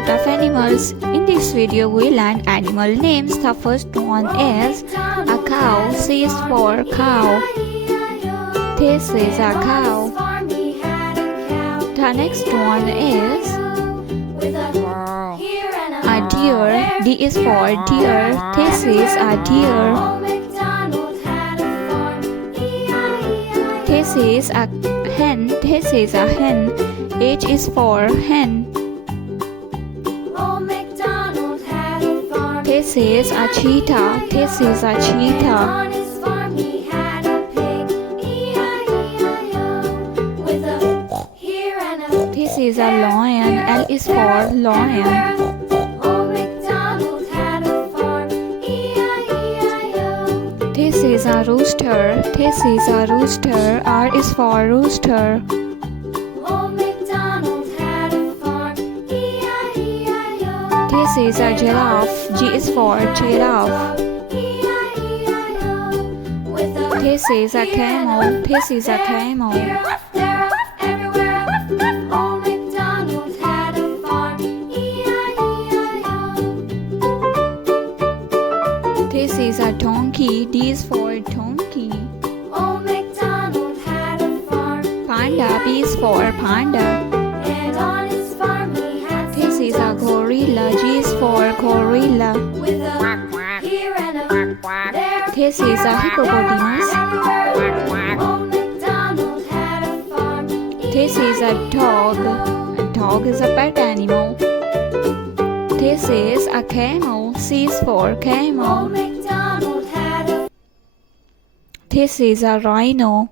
lot of animals. In this video we learn animal names. The first one is a cow. C is for cow. This is a cow. The next one is a deer. D is for deer. This is a deer. This is a hen. This is a hen. H is for hen. This is a cheetah. This is a cheetah. This is a lion. L is for lion. This is a rooster. This is a rooster. R is for rooster. This is a giraffe. G is for giraffe. This is a camel. This is a camel. This is a donkey. D is for donkey. Panda. P is for panda. This is a gorilla. G is for gorilla. This is a hippopotamus. This is a dog. A dog is a pet animal. This is a camel. C is for camel. This is a rhino.